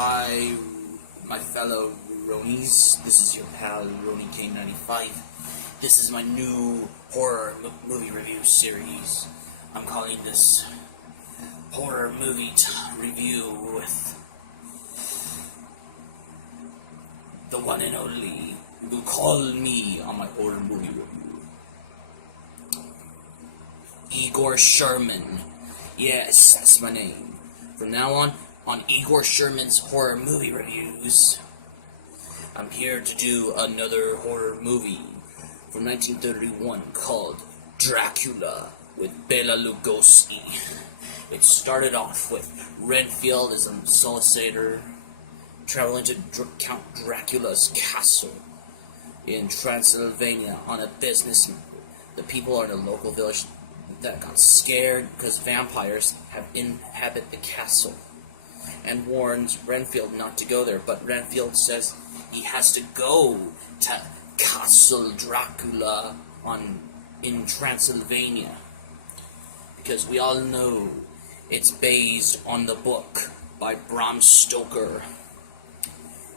Hi, my fellow Ronies. This is your pal, Roni K95. This is my new horror movie review series. I'm calling this horror movie review with the one and only who call me on my horror movie review, Igor Shermann. Yes, that's my name. From now on Igor Shermann's horror movie reviews, I'm here to do another horror movie from 1931 called Dracula with Bela Lugosi. It started off with Renfield as a solicitor traveling to Count Dracula's castle in Transylvania on a business. The people are in a local village that got scared because vampires have inhabit the castle and warns Renfield not to go there, but Renfield says he has to go to Castle Dracula in Transylvania because we all know it's based on the book by Bram Stoker.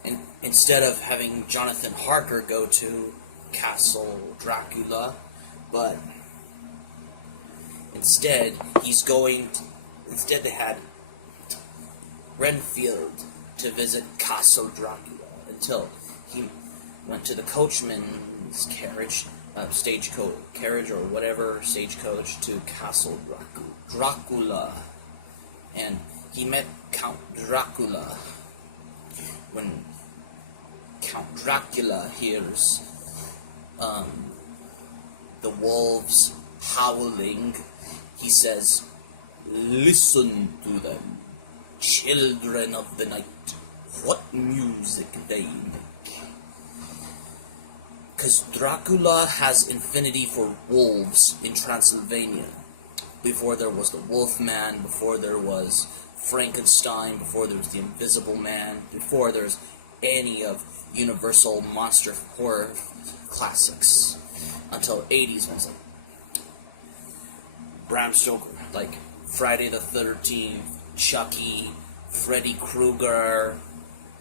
And instead of having Jonathan Harker go to Castle Dracula, but instead they had Renfield to visit Castle Dracula until he went to the coachman's carriage, stagecoach carriage or whatever, stagecoach to Castle Dracula, and he met Count Dracula. When Count Dracula hears the wolves howling, he says, "Listen to them, children of the night, what music they make." Because Dracula has infinity for wolves in Transylvania. Before there was the Wolfman, before there was Frankenstein, before there was the Invisible Man, before there's any of Universal monster horror classics, until 80s when it's like Bram Stoker, like Friday the 13th, Chucky, Freddy Krueger,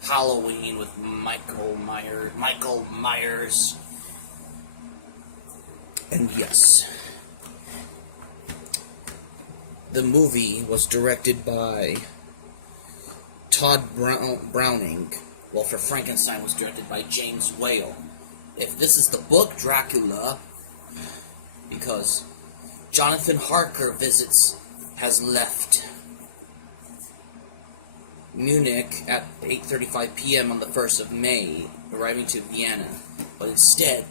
Halloween with Michael Myers, and yes, the movie was directed by Todd Browning, while for Frankenstein was directed by James Whale. If this is the book Dracula, because Jonathan Harker has left Munich at 8:35 p.m. on the 1st of May, arriving to Vienna, but instead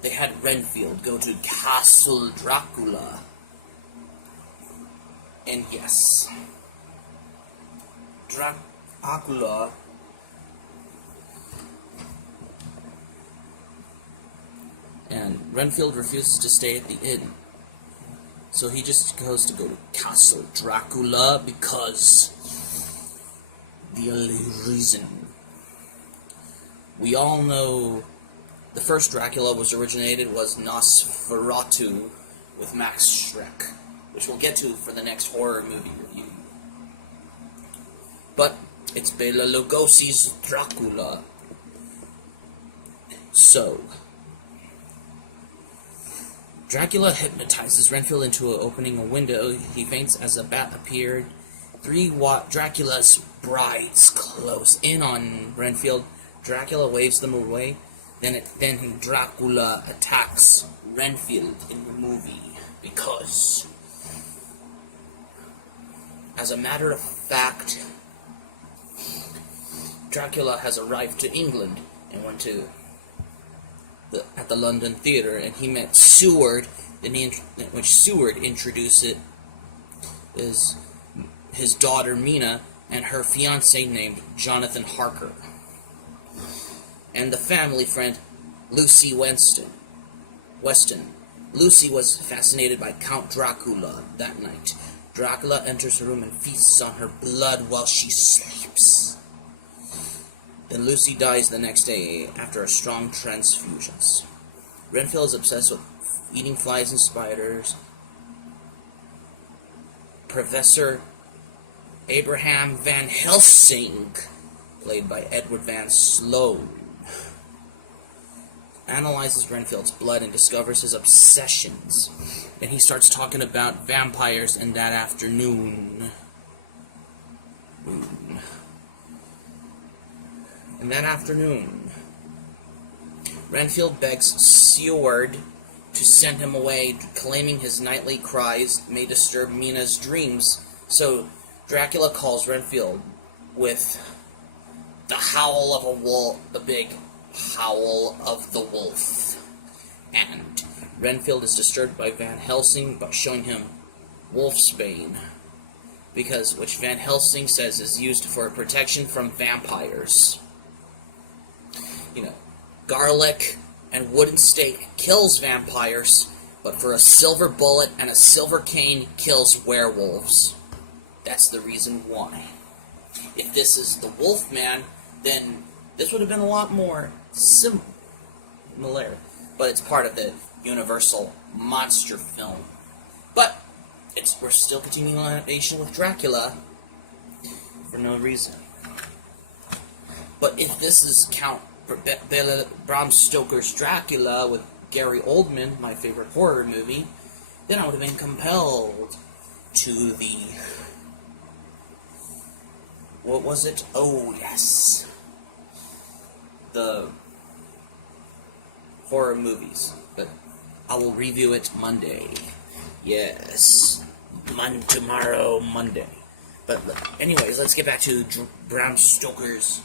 they had Renfield go to Castle Dracula. And yes, Dracula and Renfield refuses to stay at the inn, so he just goes to go to Castle Dracula because the only reason. We all know the first Dracula was Nosferatu with Max Schreck, which we'll get to for the next horror movie review. But it's Bela Lugosi's Dracula. So, Dracula hypnotizes Renfield into opening a window. He faints as a bat appeared. Three Dracula's brides close in on Renfield. Dracula waves them away. Then Dracula attacks Renfield in the movie because, as a matter of fact, Dracula has arrived to England and went to at the London Theatre, and he met Seward, which Seward introduced it is his daughter Mina and her fiancé named Jonathan Harker, and the family friend Lucy Weston. Lucy was fascinated by Count Dracula that night. Dracula enters her room and feasts on her blood while she sleeps. Then Lucy dies the next day after a strong transfusions. Renfield is obsessed with eating flies and spiders. Professor Abraham Van Helsing played by Edward Van Sloan, analyzes Renfield's blood and discovers his obsessions. And he starts talking about vampires in that afternoon. In that afternoon, Renfield begs Seward to send him away, claiming his nightly cries may disturb Mina's dreams. So Dracula calls Renfield with the howl of a wolf, the big howl of the wolf. And Renfield is disturbed by Van Helsing by showing him wolfsbane, which Van Helsing says is used for protection from vampires. Garlic and wooden stake kills vampires, but for a silver bullet and a silver cane kills werewolves. That's the reason why. If this is the Wolfman, then this would have been a lot more similar. But it's part of the Universal monster film. But we're still continuing on innovation with Dracula for no reason. But if this is Bram Stoker's Dracula with Gary Oldman, my favorite horror movie, then I would have been compelled to the... What was it? Oh, yes. The horror movies. But I will review it Monday. Yes. Tomorrow, Monday. But anyways, let's get back to Bram Stoker's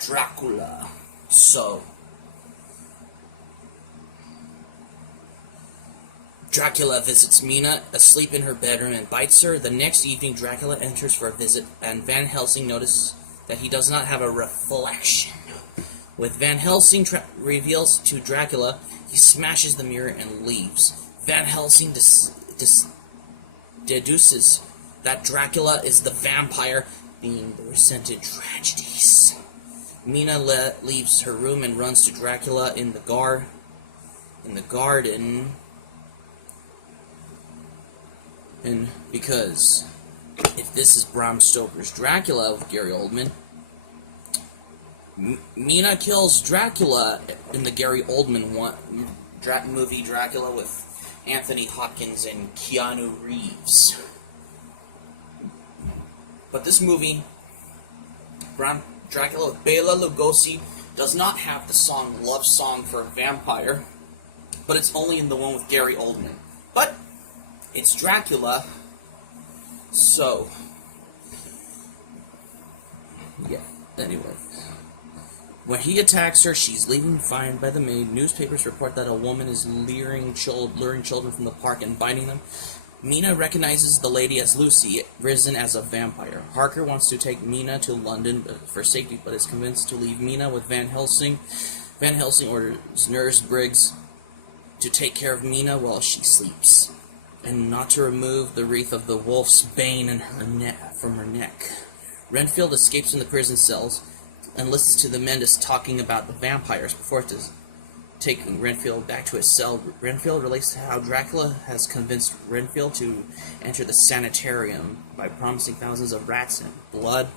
Dracula. So, Dracula visits Mina asleep in her bedroom and bites her. The next evening, Dracula enters for a visit, and Van Helsing notices that he does not have a reflection. With Van Helsing reveals to Dracula, he smashes the mirror and leaves. Van Helsing deduces that Dracula is the vampire, being the resented tragedies. Mina leaves her room and runs to Dracula in the garden. And because if this is Bram Stoker's Dracula with Gary Oldman, Mina kills Dracula in the Gary Oldman movie Dracula with Anthony Hopkins and Keanu Reeves. But this movie, Dracula with Bela Lugosi, does not have the song Love Song for a Vampire, but it's only in the one with Gary Oldman. But it's Dracula, so yeah, anyway. When he attacks her, she's leaving fine by the maid. Newspapers report that a woman is luring children from the park and biting them. Mina recognizes the lady as Lucy, risen as a vampire. Harker wants to take Mina to London for safety, but is convinced to leave Mina with Van Helsing. Van Helsing orders Nurse Briggs to take care of Mina while she sleeps, and not to remove the wreath of the wolf's bane from her neck. Renfield escapes from the prison cells and listens to the Mendes talking about the vampires before taking Renfield back to his cell. Renfield relates to how Dracula has convinced Renfield to enter the sanitarium by promising thousands of rats and blood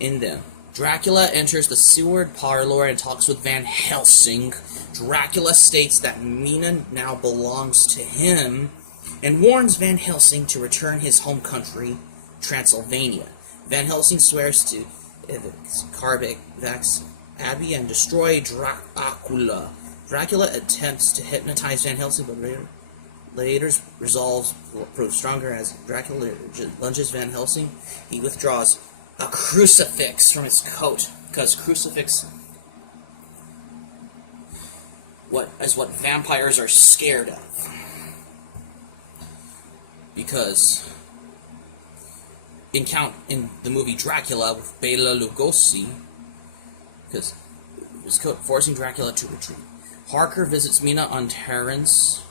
in them. Dracula enters the Seward parlor and talks with Van Helsing. Dracula states that Mina now belongs to him and warns Van Helsing to return his home country, Transylvania. Van Helsing swears to Carbeck's Abbey and destroy Dracula. Dracula attempts to hypnotize Van Helsing, but later's resolves prove stronger as Dracula lunges Van Helsing. He withdraws a crucifix from his coat, because crucifix is what vampires are scared of. Because in the movie Dracula with Bela Lugosi, because his coat forcing Dracula to retreat. Harker visits Mina on Terrence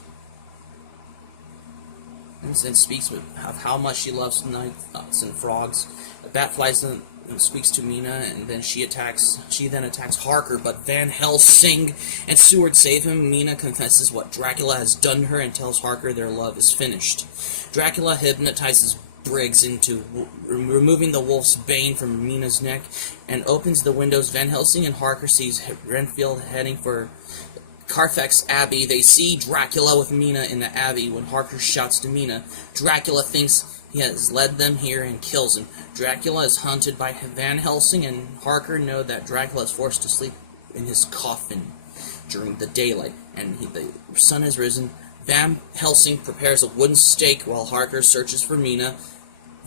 and speaks of how much she loves nuts and frogs. A bat flies in and speaks to Mina, and then she then attacks Harker, but Van Helsing and Seward save him. Mina confesses what Dracula has done to her and tells Harker their love is finished. Dracula hypnotizes Briggs into removing the wolf's bane from Mina's neck and opens the windows. Van Helsing and Harker sees Renfield heading for Carfax Abbey. They see Dracula with Mina in the Abbey when Harker shouts to Mina. Dracula thinks he has led them here and kills him. Dracula is hunted by Van Helsing, and Harker know that Dracula is forced to sleep in his coffin during the daylight, and the sun has risen. Van Helsing prepares a wooden stake while Harker searches for Mina.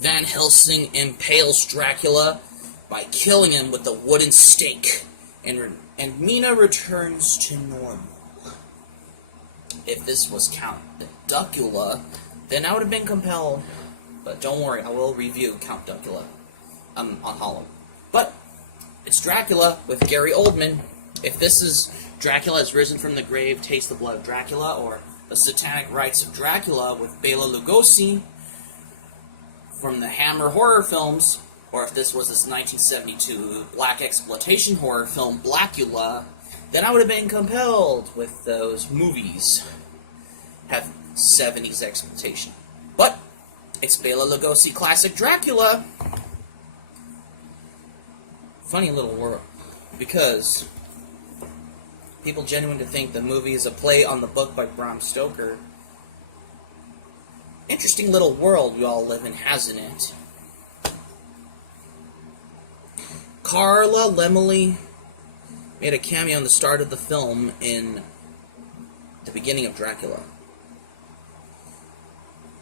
Van Helsing impales Dracula by killing him with the wooden stake, and Mina returns to normal. If this was Count Dracula, then I would have been compelled. But don't worry, I will review Count Dracula on Halloween. But it's Dracula with Gary Oldman. If this is Dracula has risen from the grave, Taste the Blood of Dracula, or The Satanic Rites of Dracula with Bela Lugosi from the Hammer horror films, or if this was this 1972 black exploitation horror film Blackula, then I would have been compelled with those movies have 70s exploitation. But it's Bela Lugosi classic Dracula. Funny little world, because people genuinely think the movie is a play on the book by Bram Stoker. Interesting little world you all live in, hasn't it? Carla Laemmle made a cameo in the start of the film in the beginning of Dracula.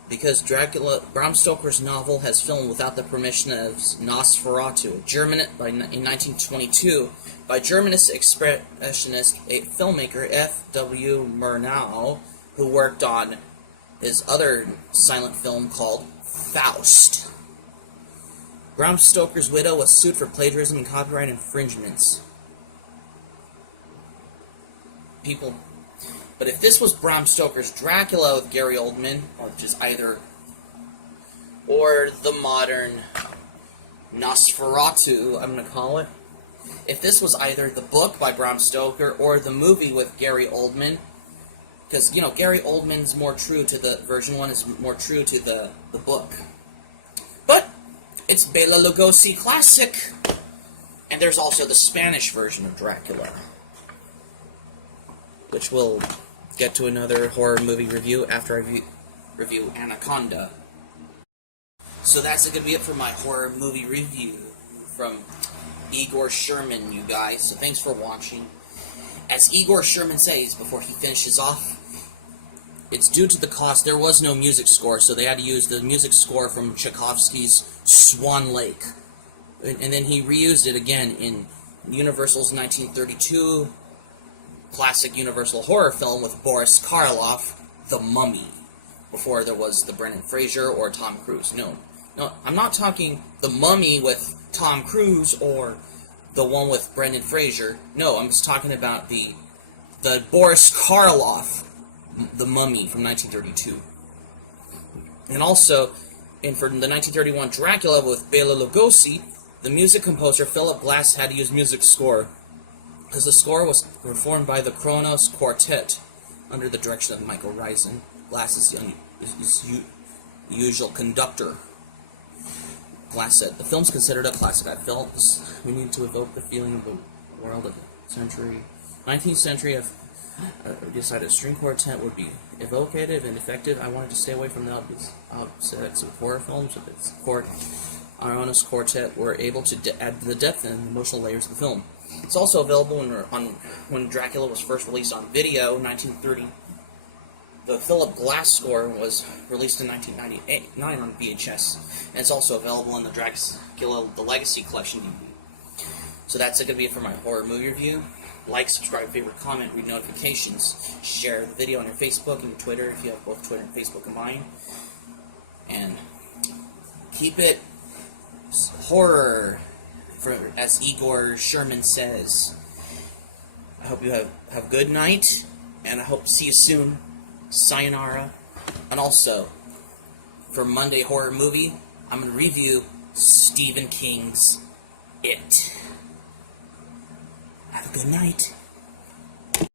Because Bram Stoker's novel has filmed without the permission of Nosferatu, in 1922, by Germanist expressionist filmmaker F.W. Murnau, who worked on his other silent film called Faust. Bram Stoker's widow was sued for plagiarism and copyright infringements. But if this was Bram Stoker's Dracula with Gary Oldman, or the modern Nosferatu, I'm going to call it, if this was either the book by Bram Stoker or the movie with Gary Oldman, because, Gary Oldman's more true to the version 1 is more true to the book. But it's Bela Lugosi classic, and there's also the Spanish version of Dracula, which we'll get to another horror movie review after I review Anaconda. So that's going to be it for my horror movie review from Igor Shermann, you guys. So thanks for watching. As Igor Shermann says before he finishes off, it's due to the cost. There was no music score, so they had to use the music score from Tchaikovsky's Swan Lake. And then he reused it again in Universal's 1932 classic Universal horror film with Boris Karloff, The Mummy, before there was the Brendan Fraser or Tom Cruise. No, I'm not talking The Mummy with Tom Cruise or the one with Brendan Fraser. No, I'm just talking about the Boris Karloff, The Mummy from 1932. And also, for the 1931 Dracula with Bela Lugosi, the music composer Philip Glass had to use music score, because the score was performed by the Kronos Quartet under the direction of Michael Risen. Glass is the usual conductor. Glass said, "The film's considered a classic. I felt we need to evoke the feeling of the world of the century. 19th century, I've decided a string quartet would be evocative and effective. I wanted to stay away from the obsecks of horror films with its Kronos Quartet were able to add the depth and emotional layers of the film. It's also available when Dracula was first released on video, 1930. The Philip Glass score was released in 1999 on VHS, and it's also available in the Dracula The Legacy Collection DVD. So that's going to be it for my horror movie review. Like, subscribe, favorite, comment, read notifications, share the video on your Facebook and your Twitter if you have both Twitter and Facebook combined, and keep it horror, as Igor Shermann says. I hope you have a good night, and I hope to see you soon. Sayonara. And also, for Monday Horror Movie, I'm going to review Stephen King's It. Have a good night.